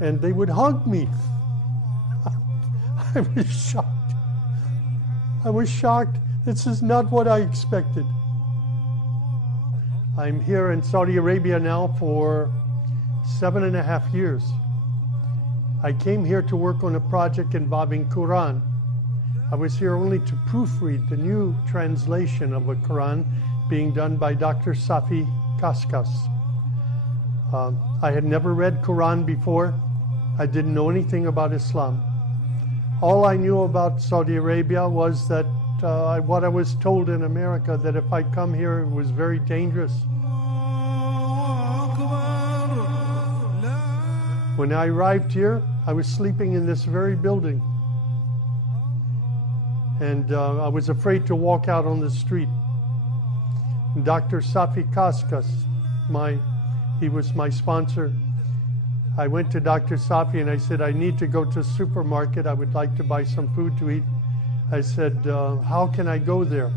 and they would hug me. I was shocked. I was shocked. This is not what I expected. I'm here in Saudi Arabia now for 7.5 years. I came here to work on a project involving Quran. I was here only to proofread the new translation of a Quran being done by Dr. Safi Kaskas. I had never read Quran before. I didn't know anything about Islam. All I knew about Saudi Arabia was that what I was told in America, that if I come here, it was very dangerous. When I arrived here, I was sleeping in this very building. And I was afraid to walk out on the street. And Dr. Safi Kaskas, he was my sponsor. I went to Dr. Safi and I said, I need to go to a supermarket. I would like to buy some food to eat. I said, how can I go there?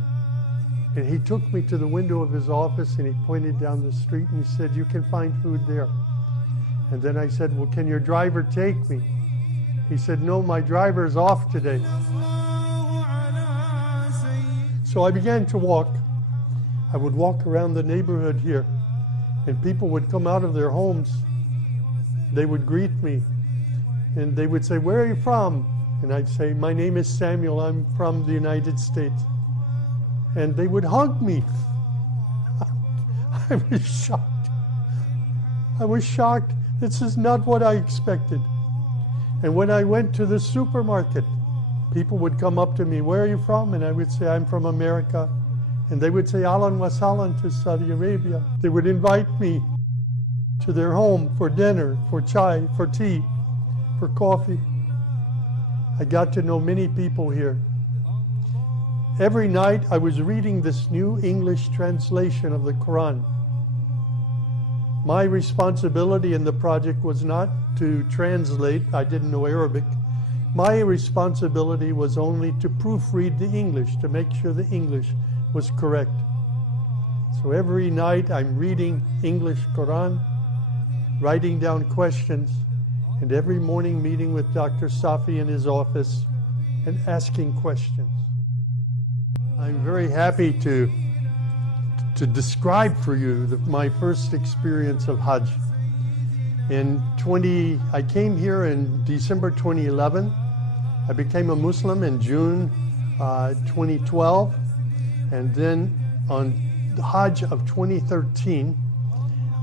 And he took me to the window of his office and he pointed down the street and he said, you can find food there. And then I said, well, can your driver take me? He said, no, my driver's off today. So I began to walk. I would walk around the neighborhood here and people would come out of their homes. They would greet me and they would say, where are you from? And I'd say, my name is Samuel, I'm from the United States. And they would hug me. I was shocked. I was shocked. This is not what I expected. And when I went to the supermarket, people would come up to me, where are you from? And I would say, I'm from America. And they would say, Ahlan wa sahlan to Saudi Arabia. They would invite me to their home for dinner, for chai, for tea, for coffee. I got to know many people here. Every night I was reading this new English translation of the Quran. My responsibility in the project was not to translate. I didn't know Arabic. My responsibility was only to proofread the English, to make sure the English was correct. So every night I'm reading English Quran, writing down questions, and every morning meeting with Dr. Safi in his office and asking questions. I'm very happy to describe for you my first experience of Hajj. I came here in December 2011. I became a Muslim in June 2012. And then on the Hajj of 2013,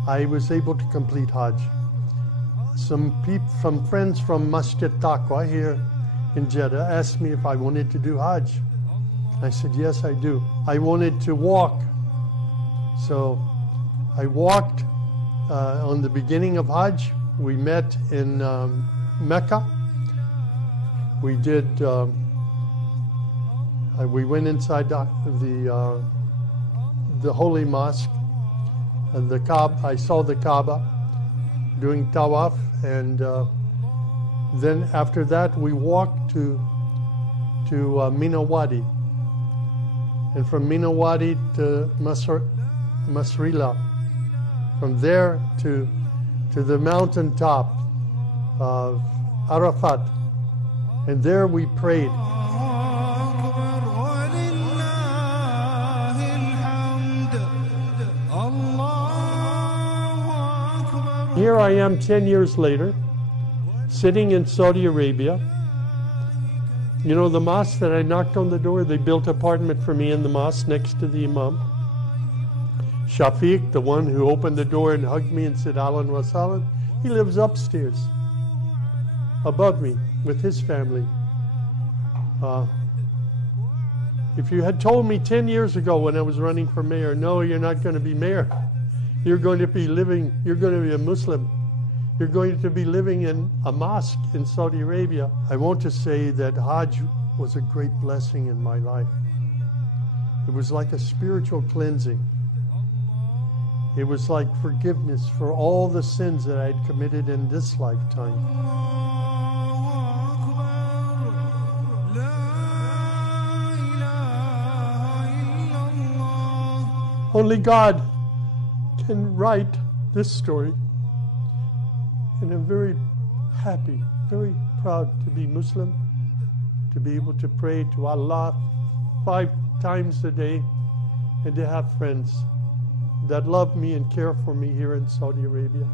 I was able to complete Hajj. Some friends from Masjid Taqwa here in Jeddah asked me if I wanted to do Hajj. I said, yes, I do. I wanted to walk. So I walked on the beginning of Hajj. We met in Mecca. We went inside the holy mosque, and the Kaaba. I saw the Kaaba doing tawaf, and then after that we walked to Mina Wadi, and from Mina Wadi to Masrila, from there to the mountaintop of Arafat, and there we prayed. Here I am 10 years later, sitting in Saudi Arabia. You know, the mosque that I knocked on the door, they built an apartment for me in the mosque next to the Imam. Shafiq, the one who opened the door and hugged me and said, Ahlan wa sahlan, he lives upstairs, above me, with his family. If you had told me 10 years ago when I was running for mayor, no, you're not going to be mayor. You're going to be a Muslim. You're going to be living in a mosque in Saudi Arabia. I want to say that Hajj was a great blessing in my life. It was like a spiritual cleansing. It was like forgiveness for all the sins that I had committed in this lifetime. Only God can write this story in a very happy, very proud to be Muslim, to be able to pray to Allah 5 times a day, and to have friends that love me and care for me here in Saudi Arabia.